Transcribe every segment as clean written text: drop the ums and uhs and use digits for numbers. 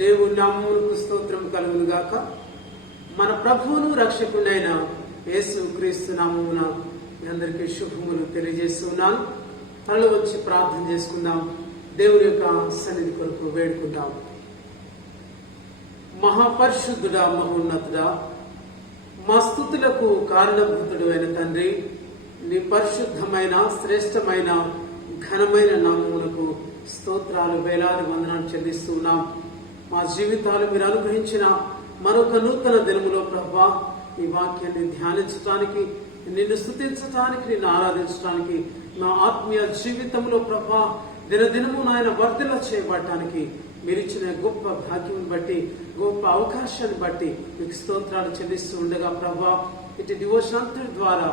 దేవుని నామమునకు స్తోత్రం కలుగును గాక. మన ప్రభువును రక్షకుడైన యేసు క్రీస్తు నామమున మీ అందరికీ శుభములు తెలియజేస్తున్నాను. తనలో వచ్చి ప్రార్థన చేసుకుందాం. దేవుని యొక్క సన్నిధి కొరకు వేడుకుందాం. మహాపరిశుద్ధుడా, మహోన్నతుడా, మా స్తుతులకు కారణభూతుడు అయిన తండ్రి, నీ పరిశుద్ధమైన శ్రేష్టమైన ఘనమైన నామములకు స్తోత్రాలు, వేలాది వందనాలు చెల్లిస్తున్నాం. మా జీవితాలు మీరు అనుగ్రహించిన మరొక నూతన దినములో ప్రభువా, ఈ వాక్యాన్ని ధ్యానించడానికి, నిన్ను స్తుతించడానికి, నిన్ను ఆరాధించడానికి, మా ఆత్మీయ జీవితంలో ప్రభువా దినదినము నాయన వర్ధిల్ల చేయబడటానికి మీరిచ్చిన గొప్ప భాగ్యం బట్టి, గొప్ప అవకాశాన్ని బట్టి మీకు స్తోత్రాలు చెల్లిస్తూ ఉండగా ప్రభువా, ఇటు డివోషన్ అంతటి ద్వారా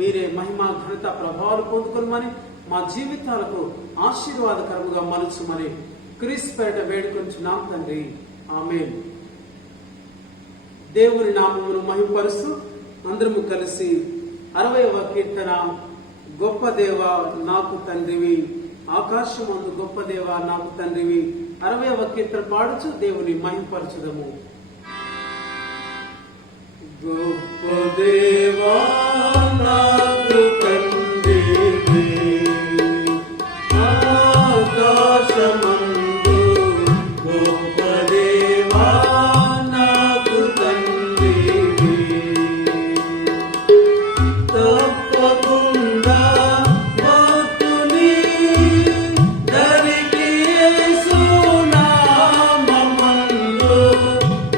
మీరే మహిమ ఘనత ప్రభావాలు పొందుకోమని, మా జీవితాలకు ఆశీర్వాదకరముగా మలుచుమని క్రీస్తు పేరిట వేడుకొంచున్నాం తండ్రి, ఆమేన్. దేవుని నామమును మహిమపరుస్తూ అందరము కలిసి 60వ కీర్తన, గొప్ప దేవ నాకు తండ్రివి, ఆకాశమందు గొప్ప దేవ నాకు తండ్రివి, 60వ కీర్తన పాడుచు దేవుని మహిమపరచుదము. గొప్ప దేవా నాకు తండ్రివి, ఆకాశమందు గొప్ప దేవా నాకు తండ్రివి, తప్పకుండా భక్తుని దరికి యేసు నామమందు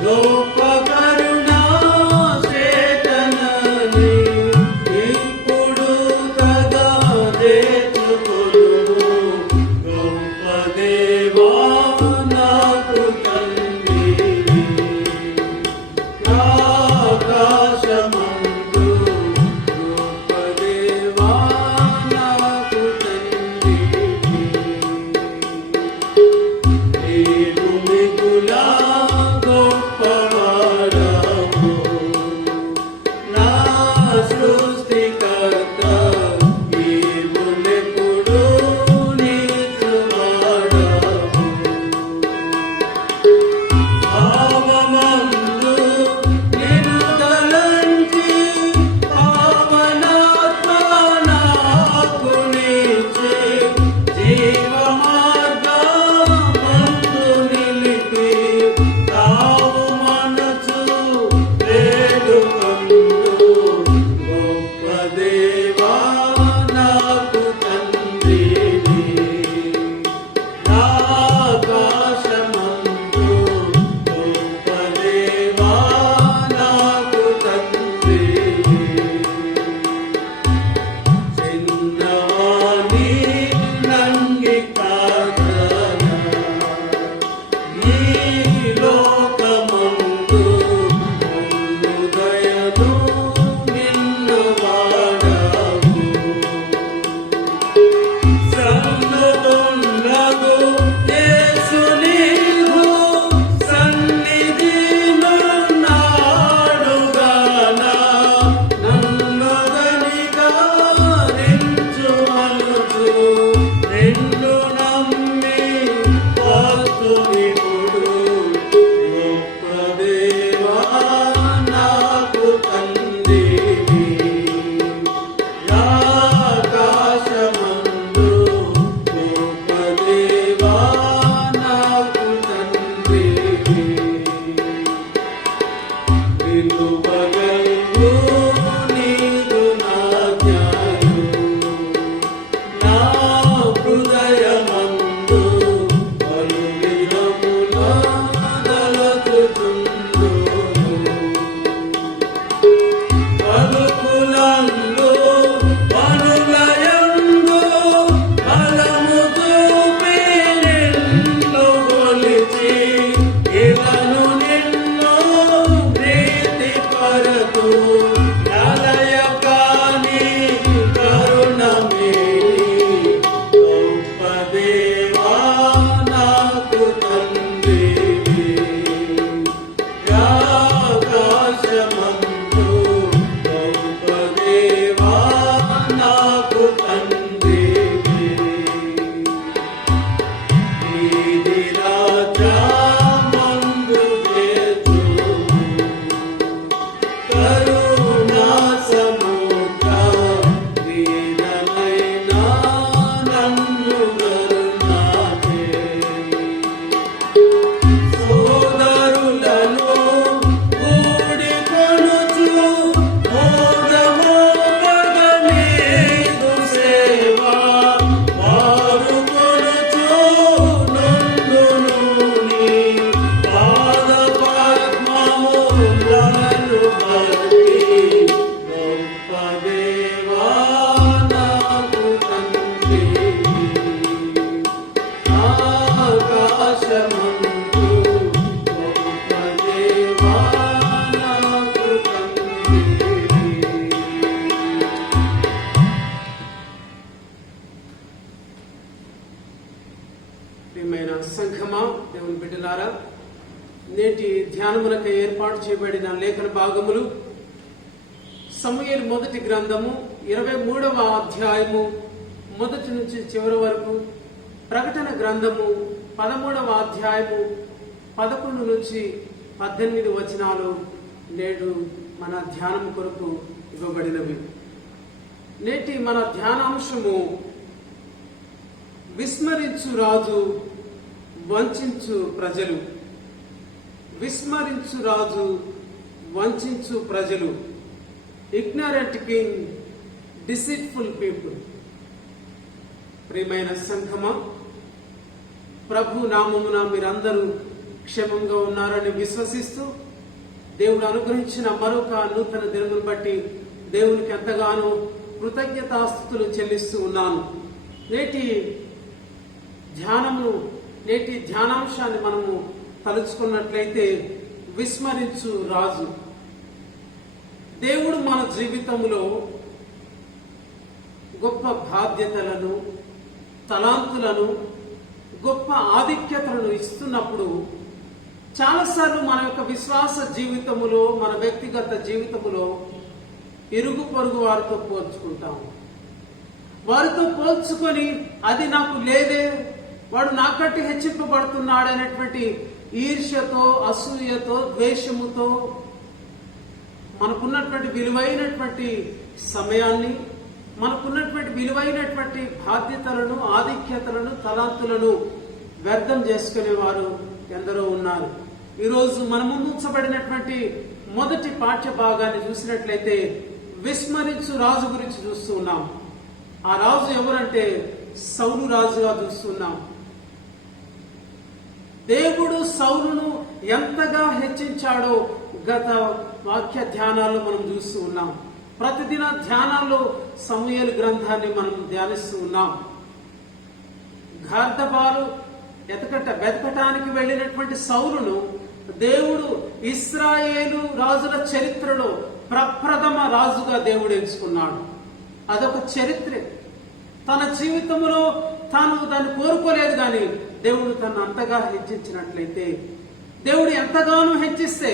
గొప్ప కరుణా చేతనని దేవుని బిడ్డలారా, నేటి ధ్యానములకు ఏర్పాటు చేయబడిన లేఖన భాగములు సమూయేలు మొదటి గ్రంథము 23వ అధ్యాయము మొదటి నుంచి చివరి వరకు, ప్రకటన గ్రంథము 13వ అధ్యాయము 11 నుంచి 18 వచనాలు నేడు మన ధ్యానం కొరకు ఇవ్వబడినవి. నేటి మన ధ్యానాంశము విస్మరించు రాజు, వంచించు ప్రజలు. విస్మరించు రాజు, వంచించు ప్రజలు. Ignorant king, deceitful people. ప్రియమైన సంఘమా, ప్రభు నామమున మీరందరూ క్షేమంగా ఉన్నారని విశ్వసిస్తూ దేవుడు అనుగ్రహించిన మరొక నూతన దినమును బట్టి దేవునికి ఎంతగానో కృతజ్ఞతాస్తుతులు చెల్లిస్తూ ఉన్నాను. నేటి ధ్యానాంశాన్ని మనము తలుచుకున్నట్లయితే, విస్మరించు రాజు. దేవుడు మన జీవితంలో గొప్ప బాధ్యతలను, తలాంతులను, గొప్ప ఆధిక్యతలను ఇస్తున్నప్పుడు చాలాసార్లు మన యొక్క విశ్వాస జీవితములో, మన వ్యక్తిగత జీవితములో ఇరుగు పొరుగు వారితో పోల్చుకుంటాము. వారితో పోల్చుకొని అది నాకు లేదే, వాడు నాకంటే హెచ్చింపబడుతున్నాడు అనేటువంటి ఈర్ష్యతో, అసూయతో, ద్వేషముతో మనకున్నటువంటి విలువైనటువంటి సమయాన్ని, మనకున్నటువంటి విలువైనటువంటి బాధ్యతలను, ఆధిక్యతలను, తలాంతులను వ్యర్థం చేసుకునేవారు ఎందరో ఉన్నారు. ఈరోజు మన ముందు ఉంచబడినటువంటి మొదటి పాఠ్య భాగాన్ని చూసినట్లయితే విస్మరించు రాజు గురించి చూస్తూ ఉన్నాం. ఆ రాజు ఎవరంటే సౌలు రాజుగా చూస్తున్నాం. దేవుడు సౌలును ఎంతగా హెచ్చించాడో గత వాక్య ధ్యానాల్లో మనం చూస్తూ ఉన్నాం. ప్రతిదిన ధ్యానాల్లో సమూయేలు గ్రంథాన్ని మనం ధ్యానిస్తూ ఉన్నాం. గార్దబాలు వెతకటానికి వెళ్ళినటువంటి సౌలును దేవుడు ఇశ్రాయేలు రాజుల చరిత్రలో ప్రప్రథమ రాజుగా దేవుడు ఎంచుకున్నాడు. అదొక చరిత్ర. తన జీవితంలో తాను దాన్ని కోరుకోలేదు, కానీ దేవుడు తను అంతగా హెచ్చించినట్లయితే, దేవుడు ఎంతగానో హెచ్చిస్తే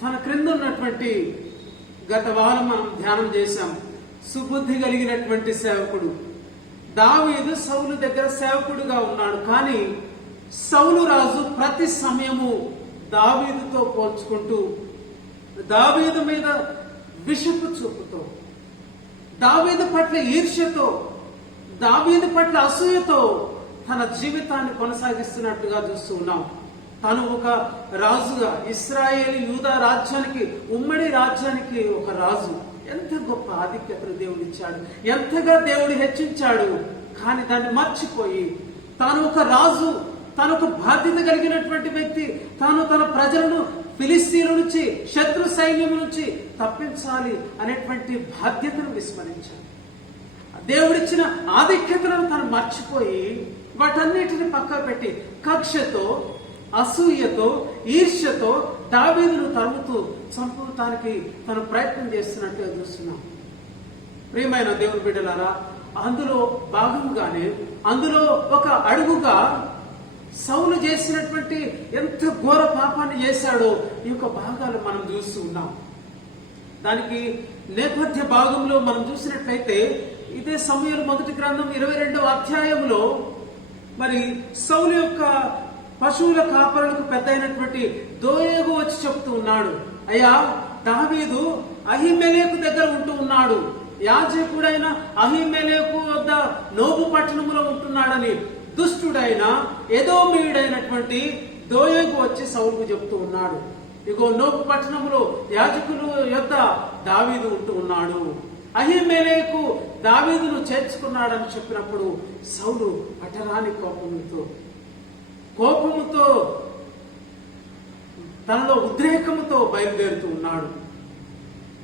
తన క్రింద ఉన్నటువంటి, గత వారం మనం ధ్యానం చేశాం, సుబుద్ధి కలిగినటువంటి సేవకుడు దావీదు సౌలు దగ్గర సేవకుడుగా ఉన్నాడు. కానీ సౌలు రాజు ప్రతి సమయము దావీదుతో పోల్చుకుంటూ, దావీదు మీద విషపు చూపుతో, దావీదు పట్ల ఈర్ష్యతో, దావీదు పట్ల అసూయతో తన జీవితాన్ని కొనసాగిస్తున్నట్టుగా చూస్తూ ఉన్నాం. తను ఒక రాజుగా, ఇశ్రాయేలు యూదా రాజ్యానికి, ఉమ్మడి రాజ్యానికి ఒక రాజు. ఎంత గొప్ప ఆధిక్యతను దేవుడు ఇచ్చాడు, ఎంతగా దేవుడు హెచ్చించాడు. కానీ దాన్ని మర్చిపోయి తాను ఒక రాజు, తను ఒక బాధ్యత కలిగినటువంటి వ్యక్తి, తాను తన ప్రజలను ఫిలిస్తీన్ల నుంచి, శత్రు సైన్యం నుంచి తప్పించాలి అనేటువంటి బాధ్యతను విస్మరించాడు. దేవుడిచ్చిన ఆధిక్యతలను తను మర్చిపోయి వాటన్నిటిని పక్కకు పెట్టి కక్షతో, అసూయతో, ఈర్ష్యతో దావీదును తరుముతూ చంపడానికి తను ప్రయత్నం చేస్తున్నట్టుగా చూస్తున్నాం. ప్రియమైన దేవుని బిడ్డలారా, అందులో భాగంగానే, అందులో ఒక అడుగుగా సౌలు చేసినటువంటి ఎంత ఘోర పాపాన్ని చేశాడో ఈ యొక్క భాగాలు మనం చూస్తూ ఉన్నాం. దానికి నేపథ్య భాగంలో మనం చూసినట్లయితే, ఇదే సమూయేలు మొదటి గ్రంథం 22వ అధ్యాయంలో మరి సౌలు యొక్క పశువుల కాపరులకు పెద్ద అయినటువంటి దోయేగు వచ్చి చెప్తూ ఉన్నాడు, అయ్యా, దావీదు అహీమెలెకు దగ్గర ఉంటూ ఉన్నాడు, యాజకుడైన అహీమెలెకు వద్ద నోబు పట్టణంలో ఉంటున్నాడని దుష్టుడైన ఎదోమీయుడైనటువంటి దోయేగు వచ్చి సౌలుకు చెప్తూ ఉన్నాడు. ఇగో నోబు పట్టణంలో యాజకులు యొద్ద దావీదు ఉంటూ ఉన్నాడు, అహీమెలెకు దావీదును చేర్చుకున్నాడని చెప్పినప్పుడు సౌలు అటరాని కోపముతో తనలో ఉద్రేకముతో బయలుదేరుతూ ఉన్నాడు.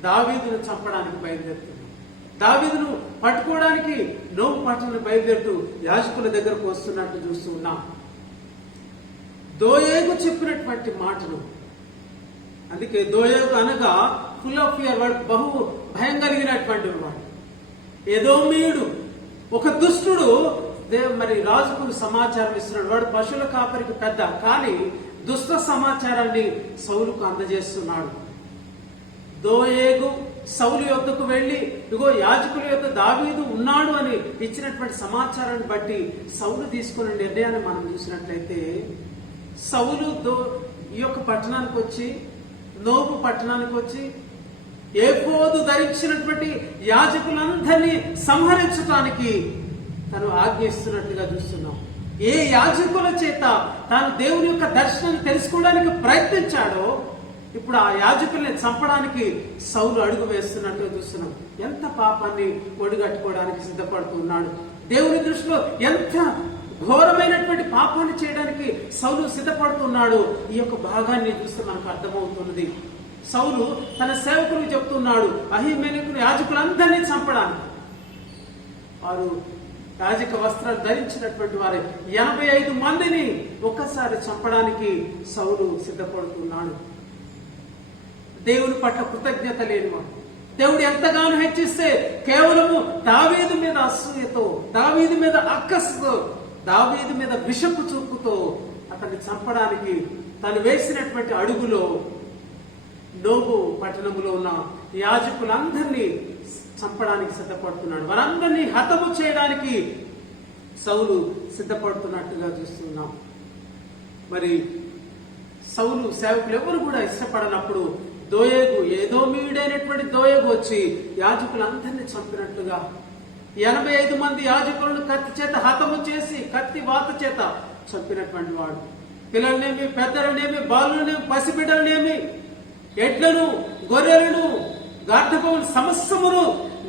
దావీదును చంపడానికి బయలుదేరుతున్నాడు. దావీదును పట్టుకోవడానికి నోబు పట్టణాన్ని బయలుదేరుతూ యాజకుల దగ్గరకు వస్తున్నట్టు చూస్తూ ఉన్నాం. దోయేగు చెప్పినటువంటి మాటలు, అందుకే దోయేగు అనగా ఫుల్ ఆఫ్ ఫియర్, వాడు బహు భయం కలిగినటువంటి వాడు. ఎదోమీయుడు, ఒక దుష్టుడు మరి రాజుకు సమాచారం ఇస్తున్నాడు. వాడు పశువుల కాపరికి పెద్ద, కానీ దుష్ట సమాచారాన్ని సౌలుకు అందజేస్తున్నాడు. దోయేగు సౌలు యొద్దకు వెళ్లి ఇగో యాజకుల యొద్ద దావీదు ఉన్నాడు అని ఇచ్చినటువంటి సమాచారాన్ని బట్టి సౌలు తీసుకున్న నిర్ణయాన్ని మనం చూసినట్లయితే, సౌలు ఈ యొక్క పట్టణానికి వచ్చి, నోబు పట్టణానికి వచ్చి ఏఫోదు ధరించినటువంటి యాజకులందరినీ సంహరించడానికి తను ఆజ్ఞిస్తున్నట్లుగా చూస్తున్నాం. ఏ యాజకుల చేత తాను దేవుని యొక్క దర్శనాన్ని తెలుసుకోవడానికి ప్రయత్నించాడో, ఇప్పుడు ఆ యాజకుల్ని చంపడానికి సౌలు అడుగు వేస్తున్నట్టు చూస్తున్నాం. ఎంత పాపాన్ని ఒడిగట్టుకోవడానికి సిద్ధపడుతున్నాడు. దేవుని దృష్టిలో ఎంత ఘోరమైనటువంటి పాపాన్ని చేయడానికి సౌలు సిద్ధపడుతున్నాడు. ఈ యొక్క భాగాన్ని చూస్తే మనకు అర్థమవుతున్నది. సౌలు తన సేవకులకు చెప్తున్నాడు, అహీమెలెకును యాజకులందరినీ చంపడానికి. వారు యాజక వస్త్రాలు ధరించినటువంటి వారు 85 మందిని ఒక్కసారి చంపడానికి సౌలు సిద్ధపడుతున్నాడు. దేవుని పట్ల కృతజ్ఞత లేనివాడు, దేవుడు ఎంతగానో హెచ్చిస్తే కేవలము దావీదు మీద అసూయతో, దావీదు మీద అక్కసుతో, దావీదు మీద విషపు చూపుతో అతన్ని చంపడానికి తను వేసినటువంటి అడుగులో నోబు పట్టణంలో ఉన్న యాజకులందరినీ చంపడానికి సిద్ధపడుతున్నాడు. వారందరినీ హతము చేయడానికి సౌలు సిద్ధపడుతున్నట్టుగా చూస్తున్నాం. మరి సౌలు సేవకులు ఎవరు కూడా ఇష్టపడనప్పుడు దోయేగు, ఏదోమీయుడైనటువంటి దోయేగు వచ్చి యాజకులందరినీ చంపినట్లుగా 85 మంది యాజకులను కత్తి చేత హతము చేసి, కత్తి వాత చేత చంపినటువంటి వాడు. పిల్లలనేమి, పెద్దలనేమి, బాలులనేమి, పసిబిడ్డలనేమి, ఎడ్లను, గొర్రెలను, గార్ధకములు సమస్తమును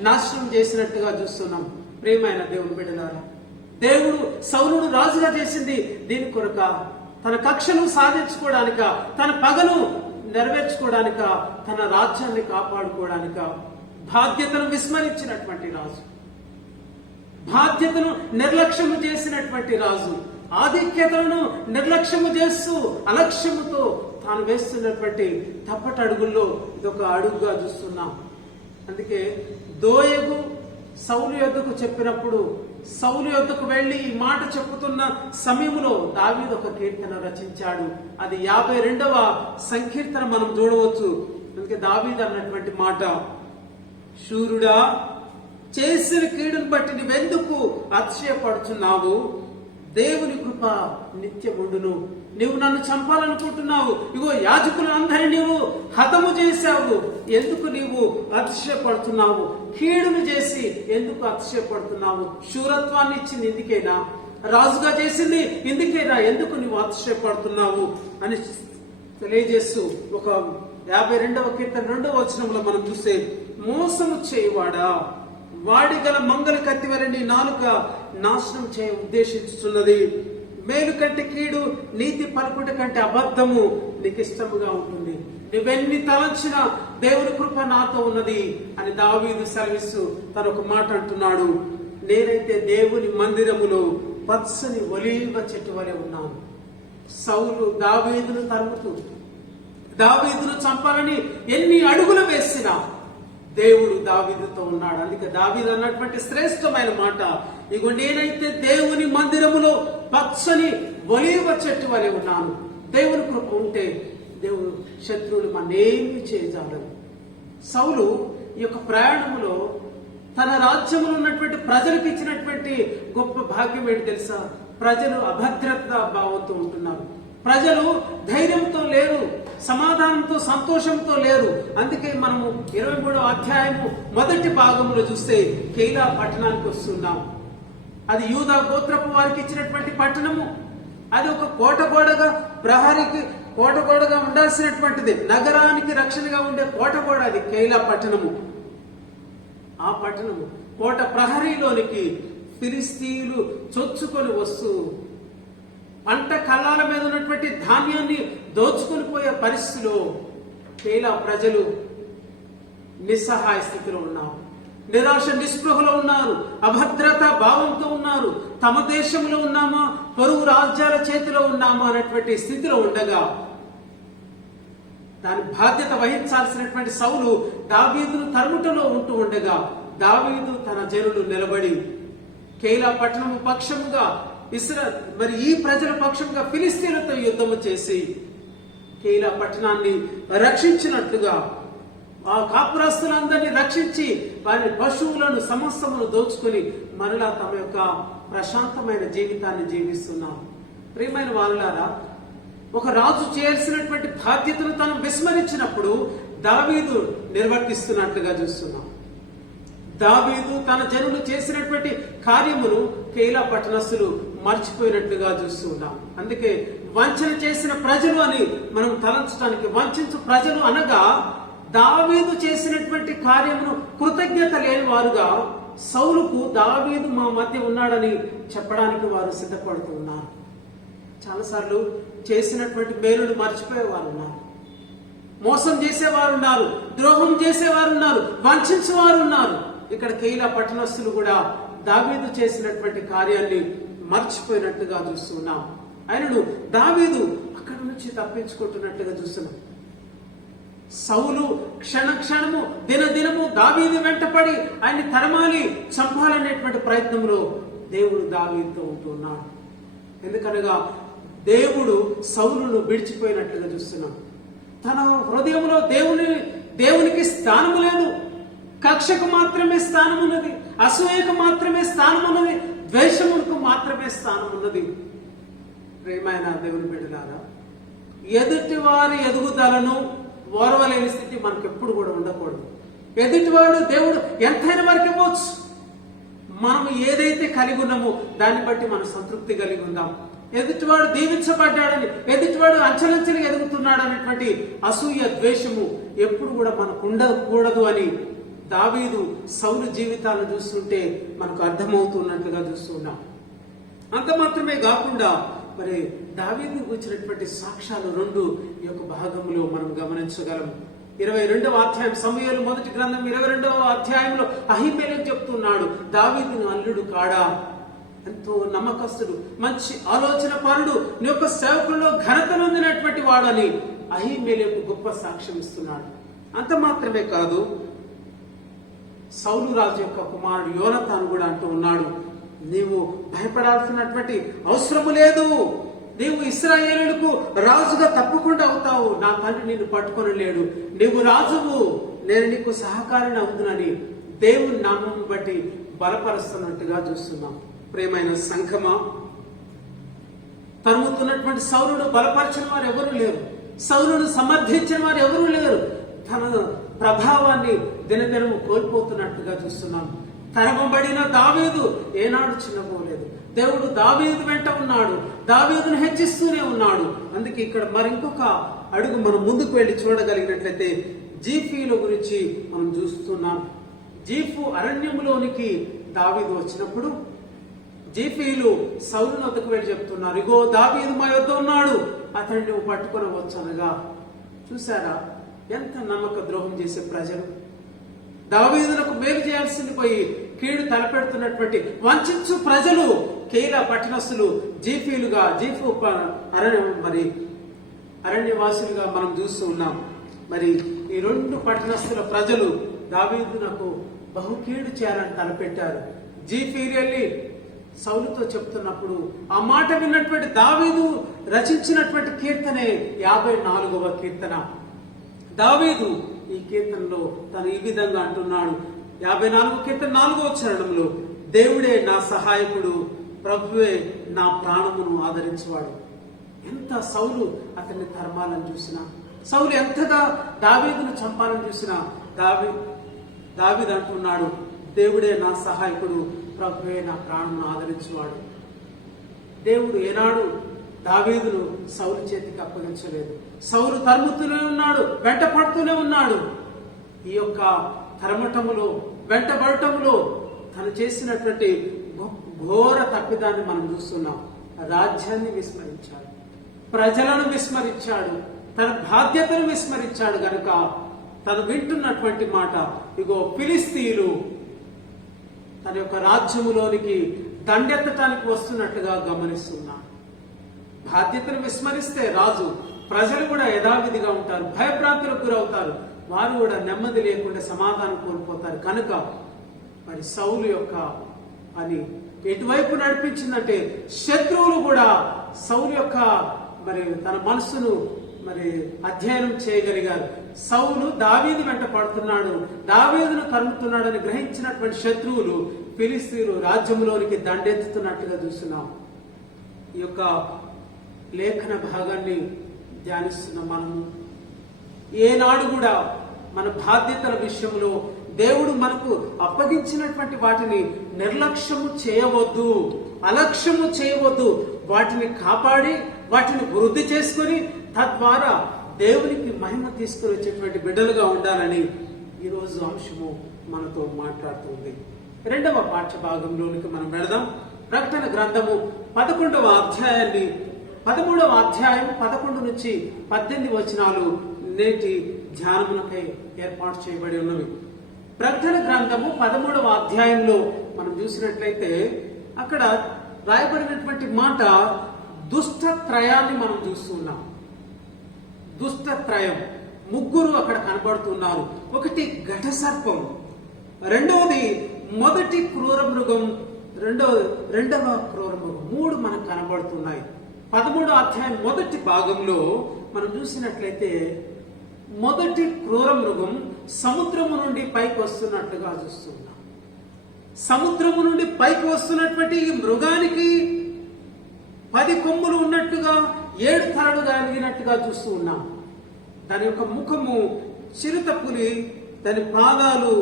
నాశనం చేసినట్టుగా చూస్తున్నాం. ప్రియమైన దేవుని బిడ్డలారా, దేవుడు సౌలును రాజుగా చేసింది దీని కొరక, తన కక్షను సాధించుకోవడానిక, తన పగను నెరవేర్చుకోవడానిక, తన రాజ్యాన్ని కాపాడుకోవడానిక. బాధ్యతను విస్మరించినటువంటి రాజు, బాధ్యతను నిర్లక్ష్యము చేసినటువంటి రాజు, ఆధిక్యతలను నిర్లక్ష్యము చేస్తూ అలక్ష్యముతో తాను వేస్తున్నటువంటి తప్పటి అడుగుల్లో ఇదొక అడుగుగా చూస్తున్నాం. అందుకే దోయేగు సౌలు యొద్దకు చెప్పినప్పుడు, సౌలు యొద్దకు వెళ్లి ఈ మాట చెప్పుతున్న సమయంలో దావీదు ఒక కీర్తన రచించాడు. అది 52వ సంకీర్తన మనం చూడవచ్చు. అందుకే దావీదు అన్నటువంటి మాట, శూరుడా, చేసిన కీడును బట్టి నువ్వెందుకు అతిశయపడుచున్నావు? దేవుని కృప నిత్యముండును. నువ్వు నన్ను చంపాలనుకుంటున్నావు, ఇగో యాజకులు అందరినీ నీవు హతము చేశావు, ఎందుకు నీవు అతిశయపడుతున్నావు? కీడును చేసి ఎందుకు అతిశయపడుతున్నావు? శూరత్వాన్ని ఇచ్చింది ఇందుకేనా? రాజుగా చేసింది ఇందుకేనా? ఎందుకు నువ్వు అతిశయపడుతున్నావు అని తెలియజేస్తూ ఒక 52వ కీర్తన 2వ వచనంలో మనం చూస్తే, మోసము చేయవాడా, వాడి గల మంగళ కత్తి వలె నీ నాలుక నాశనం చేయ ఉద్దేశించుతున్నది. మేలు కంటే కీడు, నీతి పలుకుట కంటే అబద్ధము నీకు ఇష్టముగా ఉంటుంది. నువ్వెన్ని తలంచినా దేవుని కృప నాతో ఉన్నది అని దావీదు సెలవిస్తూ తను ఒక మాట అంటున్నాడు, నేనైతే దేవుని మందిరములో పచ్చని ఒలీవ చెట్టు వలె ఉన్నాను. సౌలు దావీదును తరుముతూ, దావీదును చంపాలని ఎన్ని అడుగులు వేసినా దేవుడు దావీదుతో ఉన్నాడు. అందుకే దావీదు అన్నటువంటి శ్రేష్టమైన మాట, ఇగో నేనైతే దేవుని మందిరములో పచ్చని ఒలీవ చెట్టు వలె ఉన్నాను. దేవుని కృప ఉంటే దేవుడు శత్రువులు మనేమి చేయజాలరు. సౌలు ఈ యొక్క ప్రయాణములో తన రాజ్యములో ఉన్నటువంటి ప్రజలకు ఇచ్చినటువంటి గొప్ప భాగ్యం ఏంటి తెలుసా? ప్రజలు అభద్రత భావంతో ఉంటున్నారు, ప్రజలు ధైర్యంతో లేరు, సమాధానంతో సంతోషంతో లేరు. అందుకే మనము 23వ అధ్యాయము మొదటి భాగంలో చూస్తే కేయిలా పట్టణానికి వస్తున్నాం. అది యూదా గోత్రపు వారికి ఇచ్చినటువంటి పట్టణము. అది ఒక కోటగోడగా, ప్రహరికి కోటగోడగా ఉండాల్సినటువంటిది, నగరానికి రక్షణగా ఉండే కోటగోడ అది కేయిలా పట్టణము. ఆ పట్టణము కోట ప్రహరీలోనికి ఫిలిస్తీయులు చొచ్చుకొని వస్తూ పంట కళ్ళాల మీద ఉన్నటువంటి ధాన్యాన్ని దోచుకొని పోయే పరిస్థితిలో కేయిలా ప్రజలు నిస్సహాయ స్థితిలో ఉన్నారు, నిరాశ నిస్పృహలో ఉన్నారు, అభద్రత భావంతో ఉన్నారు. తమ దేశంలో ఉన్నామా, పొరుగు రాజ్యాల చేతిలో ఉన్నామా అనేటువంటి స్థితిలో ఉండగా దాని బాధ్యత వహించాల్సినటువంటి సౌలు దావీదును తరుముటలో ఉంటూ ఉండగా దావీదు తన జనులు నిలబడి కేయిలా పట్టణము పక్షముగా మరి ఈ ప్రజల పక్షంగా ఫిలిస్తీన్లతో యుద్ధము చేసి కేయిలా పట్టణాన్ని రక్షించినట్లుగా ఆ కాపురస్తులందరినీ రక్షించి వారి పశువులను సమస్తమును దోచుకుని మరలా తమ యొక్క ప్రశాంతమైన జీవితాన్ని జీవిస్తున్నారు. ప్రియమైన వాళ్ళారా, ఒక రాజు చేయాల్సినటువంటి బాధ్యతను తను విస్మరించినప్పుడు దావీదు నిర్వర్తిస్తున్నట్లుగా చూస్తున్నాం. దావీదు తన జనులు చేసినటువంటి కార్యమును కేయిలా పట్టణస్థులు మర్చిపోయినట్లుగా చూస్తున్నాం. అందుకే వంచన చేసిన ప్రజలు అని మనం తలంచడానికి, వంచు ప్రజలు అనగా దావీదు చేసినటువంటి కార్యమును కృతజ్ఞత లేని వారుగా సౌలుకు దావీదు మా మధ్య ఉన్నాడని చెప్పడానికి వారు సిద్ధపడుతున్నారు. చాలాసార్లు చేసినటువంటి మేలును మర్చిపోయేవారు ఉన్నారు, మోసం చేసేవారు ఉన్నారు, ద్రోహం చేసేవారు ఉన్నారు, వంచేవారు ఉన్నారు. ఇక్కడ కేయిలా పట్టణస్థులు కూడా దావీదు చేసినటువంటి కార్యాన్ని మర్చిపోయినట్టుగా చూస్తున్నాం. ఆయనను దావీదు అక్కడి నుంచి తప్పించుకుంటున్నట్టుగా చూస్తున్నాం. సౌలు క్షణము దినదినము దావీదు వెంటపడి ఆయన్ని తరమాలి, చంపాలనేటువంటి ప్రయత్నంలో దేవుడు దావీదుతో ఉంటున్నాడు. ఎందుకనగా దేవుడు సౌలును విడిచిపోయినట్లుగా చూస్తున్నాం. తన హృదయంలో దేవునికి స్థానము లేదు. కక్షకు మాత్రమే స్థానం ఉన్నది, అసూయకు మాత్రమే స్థానం ఉన్నది, ద్వేషములకు మాత్రమే స్థానం ఉన్నది. ప్రియమైన దేవుని బిడ్డలారా, ఎదుటి వారి ఎదుగుదలను ఓర్వలేని స్థితి మనకు ఎప్పుడు కూడా ఉండకూడదు. ఎదుటివాడు దేవుడు ఎంతైనా వరకు ఇవ్వచ్చు. మనం ఏదైతే కలిగి ఉన్నామో దాన్ని బట్టి మనం సంతృప్తి కలిగి ఉందాం. ఎదుటివాడు దీవించబడ్డాడని, ఎదుటివాడు అంచెలంచెలు ఎదుగుతున్నాడు అనేటువంటి అసూయ, ద్వేషము ఎప్పుడు కూడా మనకు ఉండకూడదు అని దావీదు సౌలు జీవితాలను చూస్తుంటే మనకు అర్థమవుతున్నట్లుగా చూస్తున్నాం. అంత మాత్రమే కాకుండా మరి దావీదు వచ్చినటువంటి సాక్ష్యాలు 2 ఈ యొక్క భాగంలో మనం గమనించగలం. 22వ అధ్యాయం, సమూయేలు మొదటి గ్రంథం 22వ అధ్యాయంలో అహీమెలెకు చెప్తున్నాడు, దావీదు అల్లుడు కాడా, ఎంతో నమ్మకస్తుడు, మంచి ఆలోచన పరుడు, నీ యొక్క సేవకుల్లో ఘనత నొందినటువంటి వాడని అహీమెలెకు గొప్ప సాక్ష్యం ఇస్తున్నాడు. అంత మాత్రమే కాదు, సౌలు రాజు యొక్క కుమారుడు యోనతాను కూడా అంటూ ఉన్నాడు, నీవు భయపడాల్సినటువంటి అవసరము లేదు, నీవు ఇశ్రాయేలులకు రాజుగా తప్పకుండా అవుతావు, నా తండ్రి నిన్ను పట్టుకొని లేడు, నీవు రాజువు, నేను నీకు సహకారిని అవుతునని దేవుని నామం బట్టి బలపరుస్తున్నట్టుగా చూస్తున్నాం. ప్రియమైన సంఘమా, తరుముతున్నటువంటి సౌలును బలపరిచిన వారు ఎవరు లేరు, సౌలును సమర్థించిన వారు ఎవరూ లేరు. తన ప్రభావాన్ని దినదినము కోల్పోతున్నట్టుగా చూస్తున్నాం. తరమబడిన దావీదు ఏనాడు చిన్నపోలేదు. దేవుడు దావీదు వెంట ఉన్నాడు, దావీదును హెచ్చిస్తూనే ఉన్నాడు. అందుకే ఇక్కడ మరింకొక అడుగు మనం ముందుకు వెళ్ళి చూడగలిగినట్లయితే జీఫీల గురించి మనం చూస్తున్నాం. జీఫు అరణ్యములోనికి దావీదు వచ్చినప్పుడు జీఫీలు సౌలు వద్దకు వెళ్ళి చెప్తున్నారు, ఇగో దావీదు మా యొద్ద ఉన్నాడు, అతన్ని నువ్వు పట్టుకొని వచ్చనగా. చూసారా ఎంత నమ్మక ద్రోహం చేసే ప్రజలు. దావీదునకు మేలు చేయాల్సింది పోయి కీడు తలపెడుతున్నటువంటి వంచు ప్రజలు కేయిలా పట్టణస్థులు జీఫీలుగా, జీఫు అరణ్యవాసులుగా మనం చూస్తూ ఉన్నాం. మరి ఈ 2 పట్టణస్థుల ప్రజలు దావీదునకు బహుకీడు చేయాలని తలపెట్టారు. జీఫీలు వెళ్ళి సౌలుతో చెప్తున్నప్పుడు ఆ మాట విన్నటువంటి దావీదు రచించినటువంటి కీర్తనే 54వ కీర్తన. దావీదు ఈ కీర్తనలో తను ఈ విధంగా అంటున్నాడు, 54వ కీర్తన 4వ చరణంలో, దేవుడే నా సహాయకుడు, ప్రభువే నా ప్రాణమును ఆదరించేవాడు. ఎంత సౌలు అతన్ని తరమాలని చూసినా, సౌలు ఎంతగా దావీదును చంపాలని చూసినా దావీదు అంటున్నాడు, దేవుడే నా సహాయకుడు, ప్రభువే నా ప్రాణమును ఆదరించేవాడు. దేవుడు ఏనాడు దావీదును సౌలు చేతికి అప్పగించలేదు. సౌలు తరుముతూనే ఉన్నాడు, వెంట పడుతూనే ఉన్నాడు. ఈ యొక్క తరమటములో, వెంటబడటంలో తను చేసినటువంటి ఘోర తప్పిదాన్ని మనం చూస్తున్నాం. రాజ్యాన్ని విస్మరించాడు, ప్రజలను విస్మరించాడు, తన బాధ్యతను విస్మరించాడు. గనుక తను వింటున్నటువంటి మాట, ఇగో ఫిలిస్తీయులు తన యొక్క రాజ్యములోనికి దండెత్తటానికి వస్తున్నట్టుగా గమనిస్తున్నాడు. బాధ్యతను విస్మరిస్తే రాజు, ప్రజలు కూడా యథావిధిగా ఉంటారు, భయభ్రాంతులకు గురవుతారు, వారు కూడా నెమ్మది లేకుండా సమాధానం కోల్పోతారు. కనుక మరి సౌలు యొక్క అని ఎటువైపు నడిపించిందంటే శత్రువులు కూడా సౌలు యొక్క తన మనస్సును అధ్యయనం చేయగలిగారు. సౌలు దావీదు వెంట పడుతున్నాడు, దావీదును తరుముతున్నాడని గ్రహించినటువంటి శత్రువులు ఫిలిస్తీయులు రాజ్యంలోనికి దండెత్తుతున్నట్లుగా చూస్తున్నాం. ఈ యొక్క లేఖన భాగాన్ని ధ్యానిస్తున్న మనము ఏనాడు కూడా మన బాధ్యతల విషయంలో దేవుడు మనకు అప్పగించినటువంటి వాటిని నిర్లక్ష్యము చేయవద్దు, అలక్ష్యము చేయవద్దు. వాటిని కాపాడి వాటిని వృద్ధి చేసుకొని తద్వారా దేవునికి మహిమ తీసుకుని వచ్చేటువంటి బిడ్డలుగా ఉండాలని ఈరోజు అంశము మనతో మాట్లాడుతుంది. రెండవ పాఠ్య భాగంలోనికి మనం వెళదాం. ప్రకటన గ్రంథము 11వ అధ్యాయాన్ని 13వ అధ్యాయం 11 నుంచి 18 వచనాలు నేటి ధ్యానమునకై ఏర్పాటు చేయబడి ఉన్నవి. ప్రకటన గ్రంథము 13వ అధ్యాయంలో మనం చూసినట్లయితే అక్కడ రాయబడినటువంటి మాట దుష్టత్రయాన్ని మనం చూస్తున్నాం. దుష్టత్రయం ముగ్గురు అక్కడ కనబడుతున్నారు. ఒకటి ఘట సర్పం, రెండవది మొదటి క్రూర మృగం, రెండవ క్రూర మృగం. మూడు మనకు కనబడుతున్నాయి. 13వ అధ్యాయం మొదటి భాగంలో మనం చూసినట్లయితే మొదటి క్రూర మృగం సముద్రము నుండి పైకి వస్తున్నట్లుగా చూస్తున్నాం. సముద్రము నుండి పైకి వస్తున్నటువంటి ఈ మృగానికి 10 కొమ్ములు ఉన్నట్టుగా 7 తలలు కలిగినట్టుగా చూస్తూ ఉన్నాం. దాని యొక్క ముఖము చిరుత పులి, దాని పాదాలు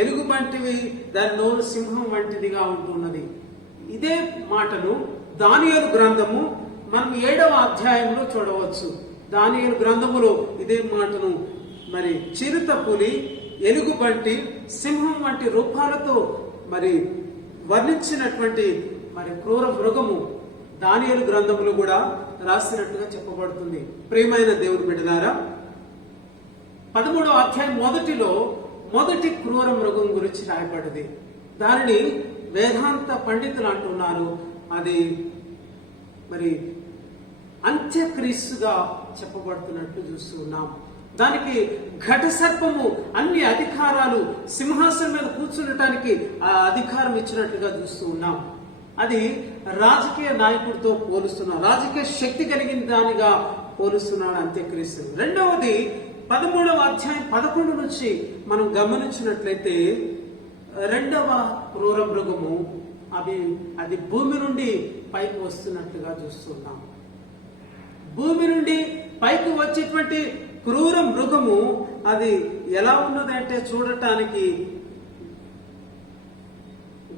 ఎలుగు వంటివి, దాని నోరు సింహం వంటిదిగా ఉంటున్నది. ఇదే మాటను దానియేలు గ్రంథము మనం 7వ అధ్యాయంలో చూడవచ్చు. దానియేలు గ్రంథములో ఇదే మాటను చిరుత పులి, ఎలుగు వంటి, సింహం వంటి రూపాలతో వర్ణించినటువంటి క్రూర మృగము దానియేలు గ్రంథములు కూడా రాసినట్టుగా చెప్పబడుతుంది. ప్రియమైన దేవుని బిడ్డలారా, 13వ అధ్యాయం మొదటిలో మొదటి క్రూర మృగం గురించి రాయబడింది. దానిని వేదాంత పండితులు అంటున్నారు అది అంత్యక్రీస్తుగా చెప్పబడుతున్నట్టు చూస్తూ ఉన్నాం. దానికి ఘట సర్పము అన్ని అధికారాలు సింహాసనం మీద కూర్చుండటానికి ఆ అధికారం ఇచ్చినట్టుగా చూస్తూ ఉన్నాం. అది రాజకీయ నాయకుడితో పోలుస్తున్నాడు, రాజకీయ శక్తి కలిగిన దానిగా పోలుస్తున్నాడు అంత్యక్రీస్తు. రెండవది 13వ అధ్యాయం 11 నుంచి మనం గమనించినట్లయితే రెండవ క్రూర మృగము అది భూమి నుండి పైకి వస్తున్నట్లుగా చూస్తున్నాం. భూమి నుండి పైకి వచ్చేటువంటి క్రూర మృగము అది ఎలా ఉన్నదంటే చూడటానికి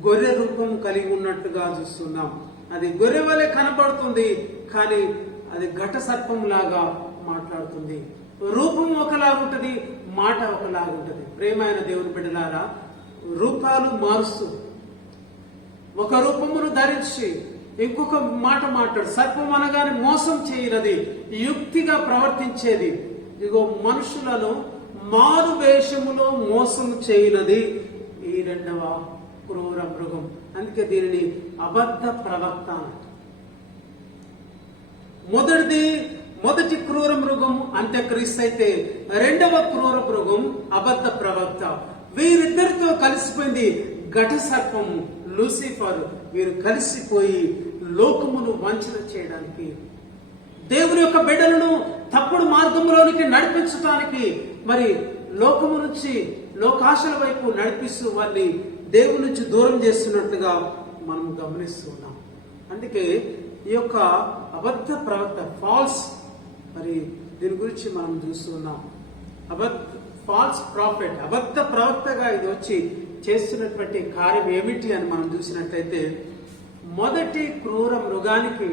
గొర్రె రూపం కలిగి ఉన్నట్టుగా చూస్తున్నాం. అది గొర్రె వలె కనపడుతుంది, కానీ అది ఘట సర్పం లాగా మాట్లాడుతుంది. రూపం ఒకలాగుంటది, మాట ఒకలాగుంటది. ప్రేమైన దేవుని బిడ్డలారా, రూపాలు మారుస్తూ ఒక రూపమును ధరించి ఇంకొక మాట మాట్లాడు. సర్పం అనగానే మోసం చేయనది, యుక్తిగా ప్రవర్తించేది. ఇదిగో మనుషులను మారు వేషములో మోసం చేయనది ఈ రెండవ క్రూర మృగం. అందుకే దీనిని అబద్ధ ప్రవక్త అన్నట్టు. మొదటి క్రూర మృగం అంత్యక్రీస్తు అయితే రెండవ క్రూర మృగం అబద్ధ ప్రవక్త. వీరిద్దరితో కలిసిపోయింది ఘట సర్పం లూసిఫర్. వీరు కలిసిపోయి లోకమును వంచన చేయడానికి, దేవుని యొక్క బిడ్డలను తప్పుడు మార్గంలోనికి నడిపించడానికి, లోకము నుంచి లోకాశల వైపు నడిపిస్తూ వారిని దేవుని నుంచి దూరం చేస్తున్నట్లుగా మనం గమనిస్తున్నాం. అందుకే ఈ యొక్క అబద్ధ ప్రవక్త, ఫాల్స్, దీని గురించి మనం చూస్తున్నాం. ఫాల్స్ ప్రాఫిట్, అబద్ధ ప్రవక్తగా ఇది వచ్చి చేస్తున్నటువంటి కార్యం ఏమిటి అని మనం చూసినట్లయితే మొదటి క్రూర మృగానికి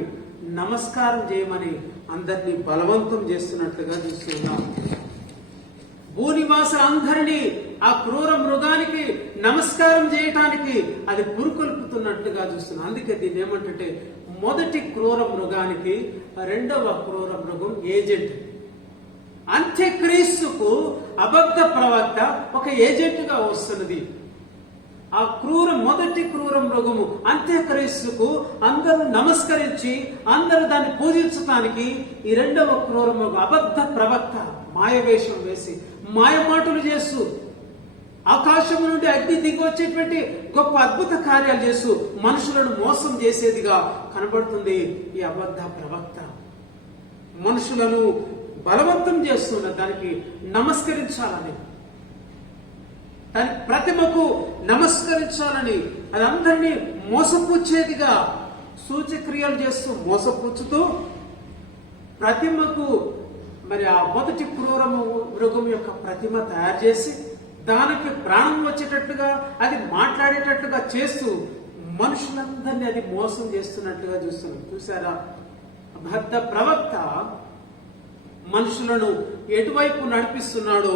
నమస్కారం చేయమని అందరినీ బలవంతం చేస్తున్నట్లుగా చూస్తున్నాం. భూనివాసులందరినీ ఆ క్రూర మృగానికి నమస్కారం చేయటానికి అది పురుకొల్పుతున్నట్లుగా చూస్తున్నాం. అందుకే దీన్ని ఏమంటే మొదటి క్రూర మృగానికి రెండవ క్రూర మృగం ఏజెంట్. అంత్యక్రీస్తుకు అబద్ధ ప్రవక్త ఒక ఏజెంట్ గా వస్తున్నది. ఆ మొదటి క్రూర మృగము అంత్యక్రీస్తుకు అందరూ నమస్కరించి అందరూ దాన్ని పూజించడానికి, ఈ రెండవ క్రూర మృగం అబద్ధ ప్రవక్త మాయవేషం వేసి మాయమాటలు చేస్తూ ఆకాశం నుండి అగ్ని దిగి వచ్చేటువంటి గొప్ప అద్భుత కార్యాలు చేస్తూ మనుషులను మోసం చేసేదిగా కనబడుతుంది ఈ అబద్ధ ప్రవక్త. మనుషులను బలవంతం చేస్తున్న దానికి నమస్కరించాలని, దాని ప్రతిమకు నమస్కరించాలని, అది అందరినీ మోసపుచ్చేదిగా సూచక్రియలు చేస్తూ మోసపుచ్చుతూ ప్రతిమకు మరి ఆ మొదటి క్రూర మృగం యొక్క ప్రతిమ తయారు చేసి దానికి ప్రాణం వచ్చేటట్టుగా అది మాట్లాడేటట్టుగా చేస్తూ మనుషులందరినీ అది మోసం చేస్తున్నట్టుగా చూస్తున్నాం. చూసారా? అబద్ధ ప్రవక్త మనుషులను ఎటువైపు నడిపిస్తున్నాడో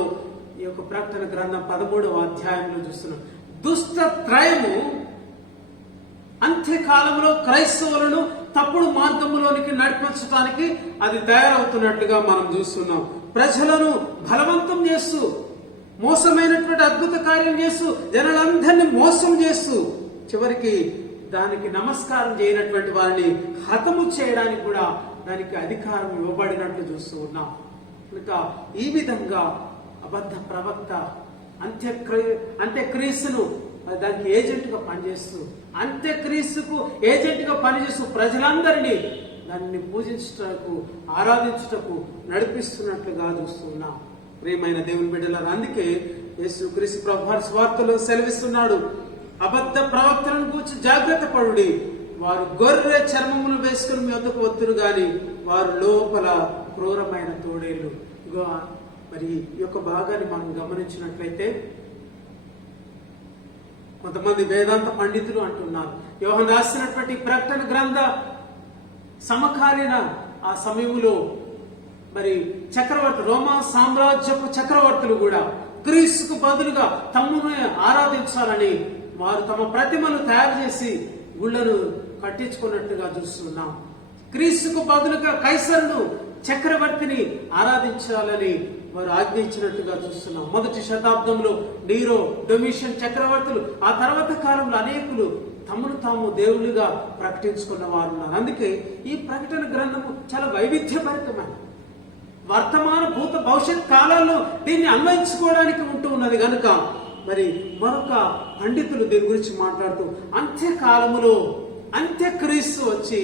ఈ యొక్క ప్రకటన గ్రంథం 13వ అధ్యాయంలో చూస్తున్నాం. దుష్ట త్రయము అంత్యకాలంలో క్రైస్తవులను తప్పుడు మార్గంలోనికి నడిపించడానికి అది తయారవుతున్నట్టుగా మనం చూస్తున్నాం. ప్రజలను బలవంతం చేస్తూ మోసమైనటువంటి అద్భుత కార్యం చేస్తూ జనులందరినీ మోసం చేస్తూ చివరికి దానికి నమస్కారం చేయనటువంటి వారిని హతము చేయడానికి కూడా దానికి అధికారం ఇవ్వబడినట్లు చూస్తూ ఉన్నాం. కనుక ఈ విధంగా అబద్ధ ప్రవక్త అంత్యక్రీస్తును దానికి ఏజెంట్ గా పనిచేస్తూ అంత్యక్రీస్తుకు ఏజెంట్ గా పనిచేస్తూ ప్రజలందరినీ దాన్ని పూజించుటకు ఆరాధించుటకు నడిపిస్తున్నట్లుగా చూస్తున్నాం. ప్రియమైన దేవుని బిడ్డలారా, అందుకే యేసుక్రీస్తు ప్రభువారు సువార్తలో సెలవిస్తున్నాడు, అబద్ధ ప్రవక్తలను గూర్చి జాగ్రత్త పడుడి, వారు గొర్రె చర్మమును వేసుకుని మీ వద్దకు వద్దురు గాని వారు లోపల క్రూరమైన తోడేళ్లు. ఇగో మరి ఈ యొక్క భాగాన్ని మనం గమనించినట్లయితే కొంతమంది వేదాంత పండితులు అంటున్నారు, యోహాను రాసినటువంటి ప్రకటన గ్రంథ సమకాలీన ఆ సమయంలో మరి చక్రవర్తి రోమా సామ్రాజ్యపు చక్రవర్తులు కూడా క్రీస్తుకు బదులుగా తమ్మును ఆరాధించాలని వారు తమ ప్రతిమను తయారు చేసి గుళ్ళను కట్టించుకున్నట్టుగా చూస్తున్నాం. క్రీస్తుకు బదులుగా కైసరును చక్రవర్తిని ఆరాధించాలని వారు ఆజ్ఞించినట్టుగా చూస్తున్నాం. మొదటి శతాబ్దంలో నీరో, డొమిషియన్ చక్రవర్తులు, ఆ తర్వాత కాలంలో అనేకులు తమను తాము దేవులుగా ప్రకటించుకున్న వారు ఉన్నారు. అందుకే ఈ ప్రకటన గ్రంథము చాలా వైవిధ్యభరితమైన వర్తమాన భూత భవిష్యత్ కాలాల్లో దీన్ని అన్వయించుకోవడానికి ఉంటూ ఉన్నది కనుక మరి మరొక పండితులు దీని గురించి మాట్లాడుతూ అంత్యకాలములో అంత్యక్రీస్తు వచ్చి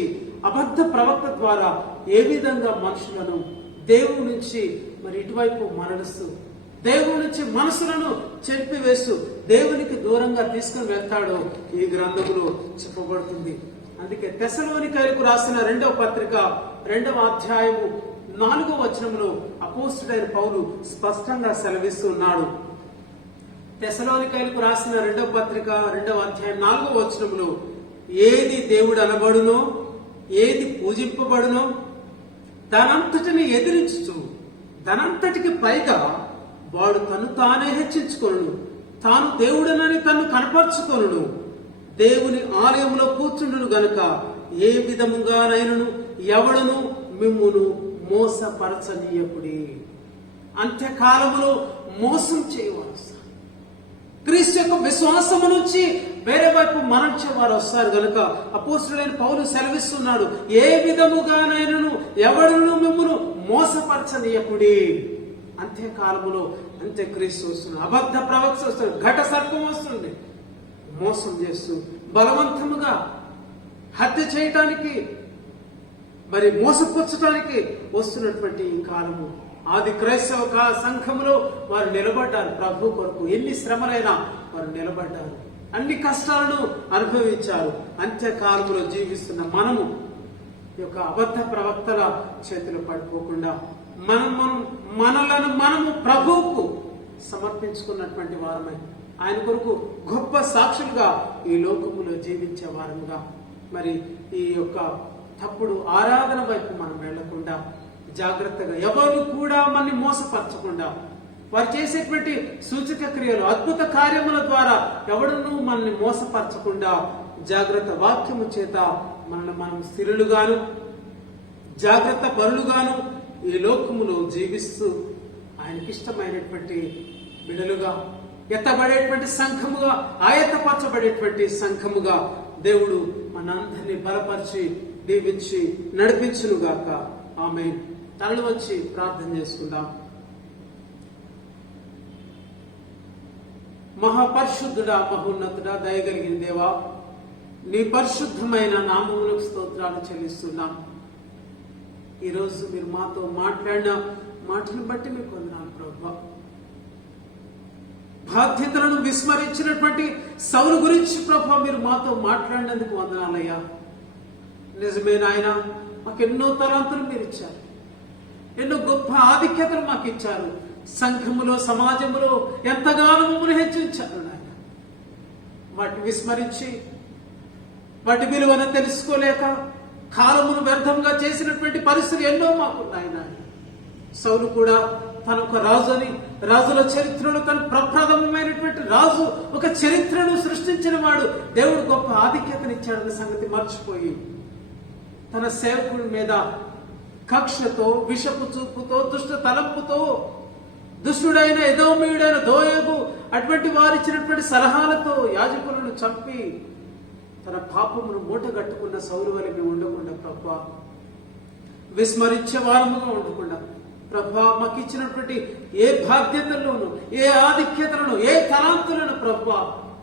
అబద్ధ ప్రవక్త ద్వారా ఏ విధంగా మనుషులను దేవుడి నుంచి మరి ఇటువైపు మరలుస్తూ దేవుడి నుంచి మనసులను చెరిపివేస్తూ దేవునికి దూరంగా తీసుకుని వెళ్తాడో ఈ గ్రంథములో చెప్పబడుతుంది. అందుకే తెస్సలోనికైలకు రాసిన 2వ పత్రిక 2వ అధ్యాయము 4వ వచనంలో అపోస్తలుడైన పౌలు స్పష్టంగా సెలవిస్తున్నాడు. తెస్సలోనికైలకు రాసిన 2వ పత్రిక 2వ అధ్యాయం 4వ వచనంలో ఏది దేవుడు అనబడునో ఏది పూజింపబడునో దానంతటిని ఎదిరించుచు దానంతటికి పైగా వాడు తను తానే హెచ్చించుకొనును, తాను దేవుడనని తను కనపరుచుకొనును, దేవుని ఆలయంలో కూర్చుండును గనుక ఏ విధముగానైనను ఎవడును మిమ్మును మోసపరచనీయకుడి. అంత్యకాలములో మోసం చేయవారు క్రీస్తు యొక్క విశ్వాసము నుంచి వేరే వైపు మరణించే వారు వస్తారు గనుక అపోస్తలుడైన పౌలు సెలవిస్తున్నాడు, ఏ విధముగానైనను ఎవడును మిమ్మును మోసపరచనీయకుడి. అంత్యకాలములో అంత్యక్రీస్తు వస్తున్నాడు, అబద్ధ ప్రవక్త వస్తున్నాడు, ఘట సర్పం వస్తుంది, మోసం చేస్తూ బలవంతముగా హత్య చేయటానికి మరి మోసపుచ్చటానికి వస్తున్నటువంటి ఈ కాలము. ఆది క్రైస్తవ సంఘములో వారు నిలబడ్డారు ప్రభు కొరకు. ఎన్ని శ్రమలైనా వారు నిలబడ్డారు, అన్ని కష్టాలను అనుభవించారు. అంత్యకాలంలో జీవిస్తున్న మనము ఈ యొక్క అబద్ధ ప్రవక్తల చేతిలో పడిపోకుండా మనము ప్రభువుకు సమర్పించుకున్నటువంటి వారమై ఆయన కొరకు గొప్ప సాక్షులుగా ఈ లోకములో జీవించే వారముగా మరి ఈ యొక్క తప్పుడు ఆరాధన వైపు మనం వెళ్లకుండా జాగ్రత్తగా ఎవరు కూడా మనని మోసపరచకుండా వారు చేసేటువంటి సూచక క్రియలు అద్భుత కార్యముల ద్వారా ఎవడును మనల్ని మోసపరచకుండా జాగ్రత్త వాక్యము చేత మనల్ని మనం స్థిరులుగాను జాగ్రత్త పరులుగాను ఈ లోకములో జీవిస్తూ ఆయనకిష్టమైనటువంటి బిడ్డలుగా ఎత్తబడేటువంటి సంఘముగా ఆయత్తపరచబడేటువంటి సంఘముగా దేవుడు మనందరినీ బలపరిచి దీవించి నడిపించునుగాక. ఆమేన్. తలలు వచ్చి ప్రార్థన చేసుకుందాం. మహాపరిశుద్ధుడా, మహోన్నతుడా, దయగలిగిన దేవా, నీ పరిశుద్ధమైన నామములకు స్తోత్రాలు చెల్లిస్తున్నాం. ఈరోజు మీరు మాతో మాట్లాడిన మాటను బట్టి మీకు వందనాలు ప్రభువా. బాధ్యతలను విస్మరించినటువంటి సౌలు గురించి ప్రభువా మీరు మాతో మాట్లాడినందుకు వందనాలయ్యా. నిజమే నాయన, మాకు ఎన్నో తలాంతులు మీరు ఇచ్చారు, ఎన్నో గొప్ప ఆధిక్యతలు మాకు ఇచ్చారు. సంఘములో, సమాజంలో ఎంతగానో మమ్మల్ని హెచ్చరించారు నాయన. వాటిని విస్మరించి వాటి విలువను తెలుసుకోలేక కాలమును వ్యర్థంగా చేసినటువంటి పరిస్థితులు ఎన్నో మాకున్నాయి నాయన. సౌలు కూడా తన ఒక రాజు అని, రాజుల చరిత్రలో తన ప్రప్రథమమైనటువంటి రాజు, ఒక చరిత్రను సృష్టించిన వాడు, దేవుడు గొప్ప ఆధిక్యతనిచ్చాడన్న సంగతి మర్చిపోయి తన సేవకుడి మీద కక్షతో, విషపు చూపుతో, దుష్ట తలంపుతో, దుష్టుడైన ఎదోమీయుడైన దోయేగు అటువంటి వారిచ్చినటువంటి సలహాలతో యాజకులను చంపి తన పాపమును మూటగట్టుకున్న సౌలు వలె మేము ఉండకుండా ప్రభా, విస్మరించే వారముగా ఉండకుండా ప్రభా, మాకు ఇచ్చినటువంటి ఏ బాధ్యతల్లోనూ, ఏ ఆధిక్యతలను, ఏ తలాంతులను ప్రభా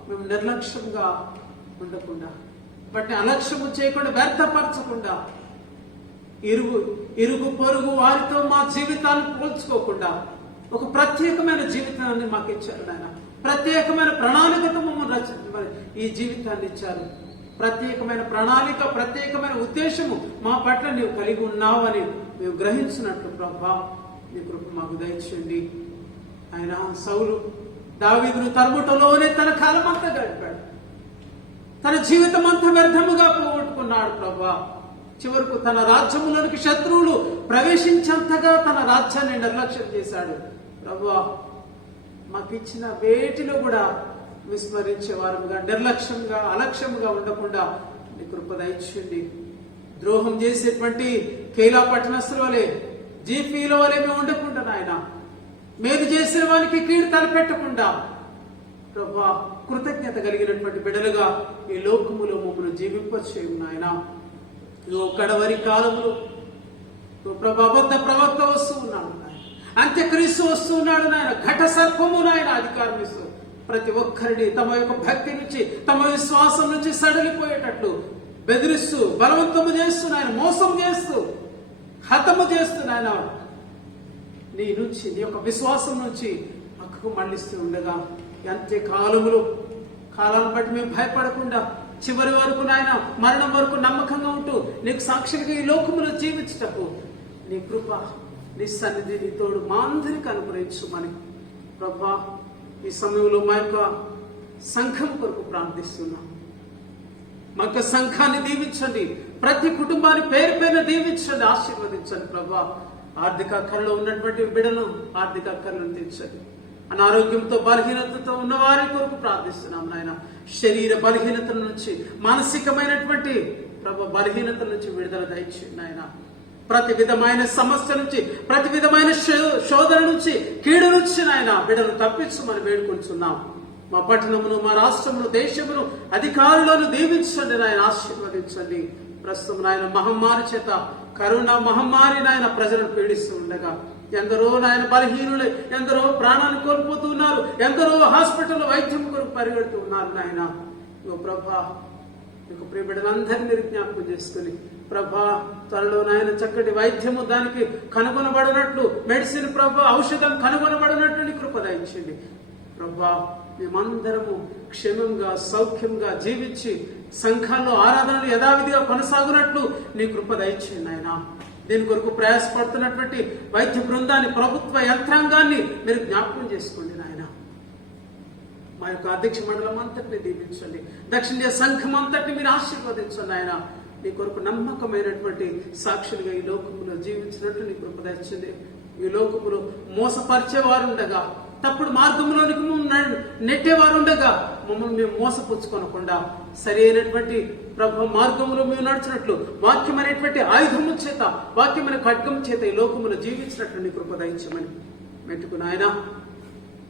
మేము నిర్లక్ష్యంగా ఉండకుండా, వాటిని అలక్ష్యము చేయకుండా, వ్యర్థపరచకుండా, ఇరుగు పొరుగు వారితో మా జీవితాన్ని పోల్చుకోకుండా ఒక ప్రత్యేకమైన జీవితాన్ని మాకు ఇచ్చారు నాయన. ప్రత్యేకమైన ప్రణాళికతో మమ్మల్ని ఈ జీవితాన్ని ఇచ్చారు. ప్రత్యేకమైన ప్రణాళిక, ప్రత్యేకమైన ఉద్దేశము మా పట్ల నీవు కలిగి ఉన్నావని మేము గ్రహించినట్లు ప్రభా నీ కృప మాకు దయచేయండి. ఆయన సౌలు దావీదును తరుముటలోనే తన కాలం అంతా గడిపాడు, తన జీవితం అంతా వ్యర్థముగా పోగొట్టుకున్నాడు ప్రభా. చివరకు తన రాజ్యములోనికి శత్రువులు ప్రవేశించేంతగా తన రాజ్యాన్ని నిర్లక్ష్యం చేశాడు ప్రభా. మాకు ఇచ్చిన వేటిలో కూడా విస్మరించే వారంగా, నిర్లక్ష్యంగా, అలక్ష్యంగా ఉండకుండా నీ కృప దయచేయండి. ద్రోహం చేసేటువంటి కేలా పట్టణస్థుల వలె, జీపీల వలె మేము ఉండకుండా నాయన, మేలు చేసిన వారికి కీడు తలపెట్టకుండా ప్రభా కృతజ్ఞత కలిగినటువంటి బిడ్డలుగా ఈ లోకములో మమ్మల్ని జీవింపచేయు నాయన. కడవరి కాలములో ప్రభా అబద్ధ ప్రవక్త వస్తూ ఉన్నాడు నాయన, అంత్యక్రీస్తు వస్తూ ఉన్నాడు నాయన, ఘట సర్పము నాయన అధికారం ఇస్తూ ప్రతి ఒక్కరిని తమ యొక్క భక్తి నుంచి, తమ విశ్వాసం నుంచి సడలిపోయేటట్లు బెదిరిస్తూ, బలవంతము చేస్తూ నాయన, మోసం చేస్తూ, హతము చేస్తూ నాయన, నీ నుంచి, నీ యొక్క విశ్వాసం నుంచి పక్కకు మళ్ళిస్తూ ఉండగా అంత్య కాలములో కాలాన్ని బట్టి మేము భయపడకుండా చివరి వరకు నాయన, మరణం వరకు నమ్మకంగా ఉంటూ నీకు సాక్షిగా ఈ లోకములో జీవించటకు నీ కృప, నీ సన్నిధి, నీ తోడు మా అందరికి అనుగ్రహించుమని ప్రభా ఈ సమయంలో మా యొక్క సంఘం కొరకు ప్రార్థిస్తున్నాం. మా యొక్క సంఘాన్ని దీవించండి, ప్రతి కుటుంబాన్ని పేరు పేరున దీవించండి, ఆశీర్వదించండి ప్రభా. ఆర్థిక అక్కరలో ఉన్నటువంటి బిడ్డను ఆర్థిక అక్కరలను తీర్చండి. అనారోగ్యంతో, బలహీనతతో ఉన్న వారి కొరకు ప్రార్థిస్తున్నాం నాయన. శరీర బలహీనతల నుంచి, మానసికమైనటువంటి ప్రభా బలహీనతల నుంచి విడుదల దయచేయండి నాయన. ప్రతి విధమైన సమస్య నుంచి, ప్రతి విధమైన శోధన నుంచి, కీడు నుంచి నాయన బిడ్డను తప్పించమని వేడుకుంటున్నాం. మా పట్టణమును, మా రాష్ట్రమును, దేశమును, అధికారులను దీవించండి నాయన, ఆశీర్వదించండి. ప్రస్తుతం నాయన మహమ్మారి చేత, కరోనా మహమ్మారి నాయన ప్రజలను పీడిస్తూ ఉండగా ఎందరో నాయన బలహీనులే, ఎందరో ప్రాణాన్ని కోల్పోతూ ఉన్నారు, ఎందరో హాస్పిటల్లో వైద్యం కొరకు పరిగెడుతూ ఉన్నారు నాయన. ప్రభా మీకు ప్రియ బిడ్డలందరినీ జ్ఞాపకం చేసుకుని ప్రభా త్వరలో నాయన చక్కటి వైద్యము దానికి కనుగొనబడినట్లు, మెడిసిన్ ప్రభా ఔషధం కనుగొనబడినట్లు నీ కృప దయచేయండి ప్రభా. మేమందరము క్షేమంగా, సౌఖ్యంగా జీవించి సంఘాల్లో ఆరాధనలు యథావిధిగా కొనసాగునట్లు నీ కృప దయచేయండి నాయన. దీని కొరకు ప్రయాసపడుతున్నటువంటి వైద్య బృందాన్ని, ప్రభుత్వ యంత్రాంగాన్ని మీరు జ్ఞాపకం చేసుకోండి నాయన. మా యొక్క అధ్యక్ష మండలం అంతటిని దీవించండి, దక్షిణ సంఘం అంతటిని మీరు ఆశీర్వదించండి ఆయన. నీ కొరకు నమ్మకమైనటువంటి సాక్షులుగా ఈ లోకములో జీవించినట్లు నీ కృప దయచేయండి. ఈ లోకములో మోసపరిచేవారు ఉండగా, తప్పుడు మార్గంలోనికి నెట్టేవారు ఉండగా మమ్మల్ని మేము మోసపుచ్చుకొనకుండా సరి అయినటువంటి ప్రభు మార్గంలో మేము నడిచినట్లు, వాక్యమైనటువంటి ఆయుధము చేత, వాక్యమైన ఖడ్గం చేత ఈ లోకములో జీవించినట్లు నీ కృప దయచేయమని మెట్టుకుని ఆయన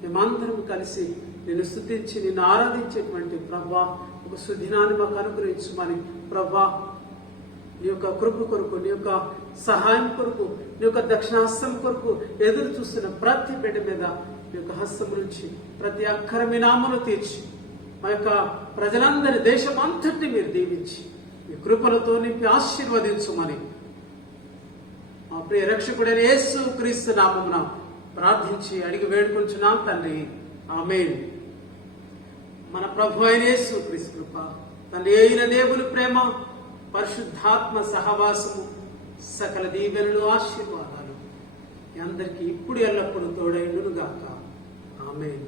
మేమందరం కలిసి నిన్ను స్తుతించి నిన్ను ఆరాధించేటువంటి ప్రభా ఒక సుదినాన్ని మాకు అనుగ్రహించమని ప్రభా నీ యొక్క కృప కొరకు, నీ యొక్క సహాయం కొరకు, నీ యొక్క దక్షిణాస్తం కొరకు ఎదురు చూస్తున్న ప్రతి బిడ్డ మీద మీ యొక్క హస్తం నుంచి ప్రతి అక్కర మీ నామను తీర్చి మా యొక్క ప్రజలందరి దేశం అంతటిని మీరు దీవించి మీ కృపలతో నింపి ఆశీర్వదించుమని మా ప్రియ రక్షకుడైన యేసు క్రీస్తు నామమున ప్రార్థించి అడిగి వేడుకుంటున్నాం తండ్రి, ఆమేన్. మన ప్రభు అయిన యేసు క్రీస్తు కృప, తండ్రి అయిన దేవుని ప్రేమ, పరిశుద్ధాత్మ సహవాసము, సకల దీవెనలు, ఆశీర్వాదాలు అందరికీ ఇప్పుడు ఎల్లప్పుడూ తోడైండును గాక. ఆమేన్.